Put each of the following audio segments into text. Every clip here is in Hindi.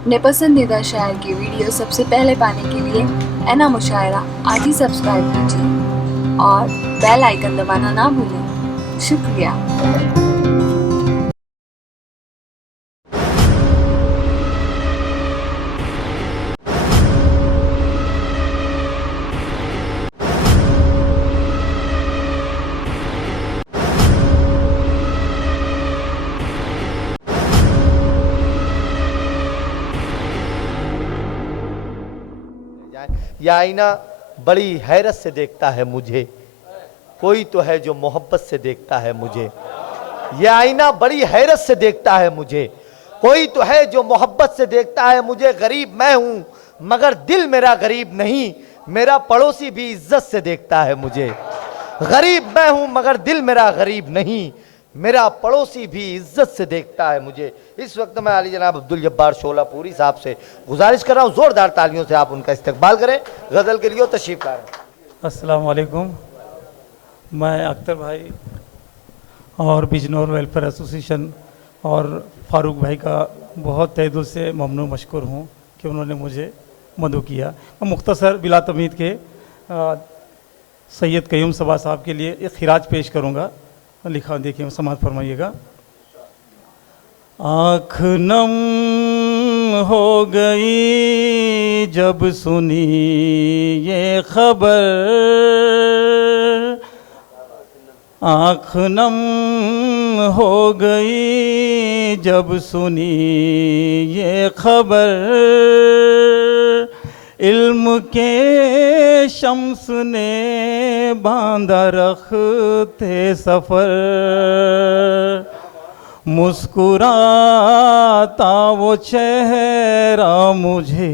अपने पसंदीदा शायर की वीडियो सबसे पहले पाने के लिए एना मुशायरा आज ही सब्सक्राइब कीजिए और बेल आइकन दबाना ना भूलें। शुक्रिया। यह आईना बड़ी हैरत से देखता है मुझे, कोई तो है जो मोहब्बत से देखता है मुझे। यह आईना बड़ी हैरत से देखता है मुझे, कोई तो है जो मोहब्बत से देखता है मुझे। गरीब मैं हूं मगर दिल मेरा गरीब नहीं, मेरा पड़ोसी भी इज्जत से देखता है मुझे। गरीब मैं हूं मगर दिल मेरा गरीब नहीं, मेरा पड़ोसी भी इज्जत से देखता है मुझे। इस वक्त मैं अली जनाब अब्दुल जब्बार शोलापुरी साहब से गुजारिश कर रहा हूँ, जोरदार तालियों से आप उनका इस्तकबाल करें। गज़ल के लिए तशरीफ ला रहे हैं। अस्सलाम वालेकुम। मैं अख्तर भाई और बिजनौर वेलफेयर एसोसिएशन और फारूक भाई का बहुत तहे दिल से ममनू मशकूर हूँ कि उन्होंने मुझे मदऊ किया। मैं मुख्तसर बिला तमीद के सैयद क़य्यूम सबा साहब के लिए एक खिराज पेश करूँगा। लिखा देखिए, समाज फरमाइएगा। आँख नम हो गई जब सुनी ये खबर, आँख नम हो गई जब सुनी ये खबर, इल्म के शम्स ने बांधा रखते सफ़र, मुस्कुराता वो चेहरा मुझे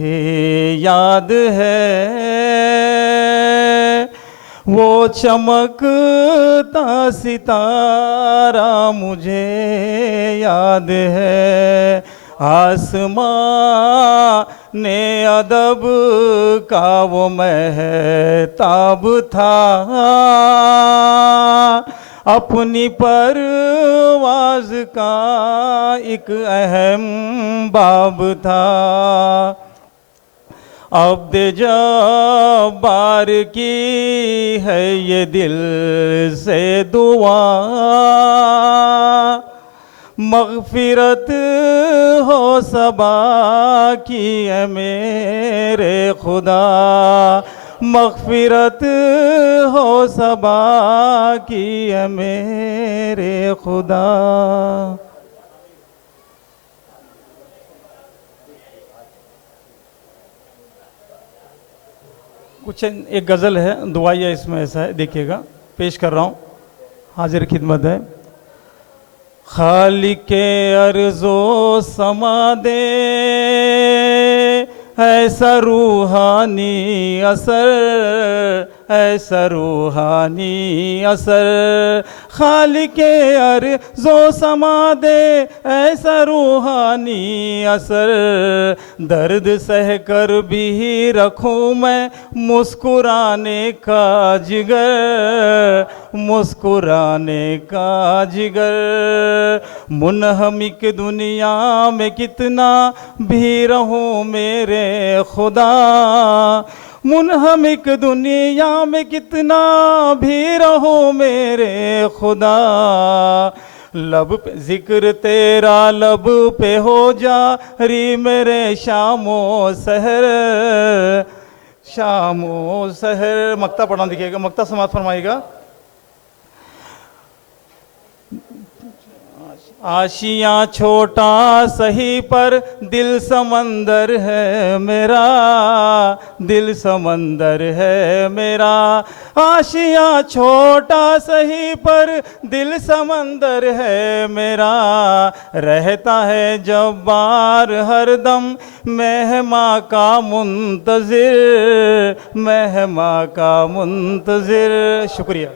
याद है, वो चमकता सितारा मुझे याद है। आसमां ने अदब का वो महताब था, अपनी परवाज़ का एक अहम बाब था। अब्द जब्बार की है ये दिल से दुआ, मग़फ़िरत हो सबा की है मेरे खुदा, मग़फ़िरत हो सबा की है मेरे खुदा। कुछ एक गज़ल है, दुआइया इसमें ऐसा है, देखिएगा, पेश कर रहा हूँ, हाजिर खिदमत है। खालिक़े अर्ज़ो समा दे ऐसा रूहानी असर, ऐसा रूहानी असर, खालिक़े अर्ज़ो समा दे ऐसा रूहानी असर, दर्द सह कर भी रखूँ मैं मुस्कुराने का जिगर, मुस्कुराने का जिगर। मुनहमिक दुनिया में कितना भी रहूं मेरे खुदा, मुनहमिक दुनिया में कितना भी रहूं मेरे खुदा, लब पे जिक्र तेरा लब पे हो जा री मेरे शामो सहर, शामो सहर। मक्ता पढ़ना दिखेगा, मक्ता समात फरमाएगा। आशियाँ छोटा सही पर दिल समंदर है मेरा, दिल समंदर है मेरा। आशियाँ छोटा सही पर दिल समंदर है मेरा, रहता है जब्बार हरदम मेहमा का मुंतज़िर, मेहमा का मुंतज़िर। शुक्रिया।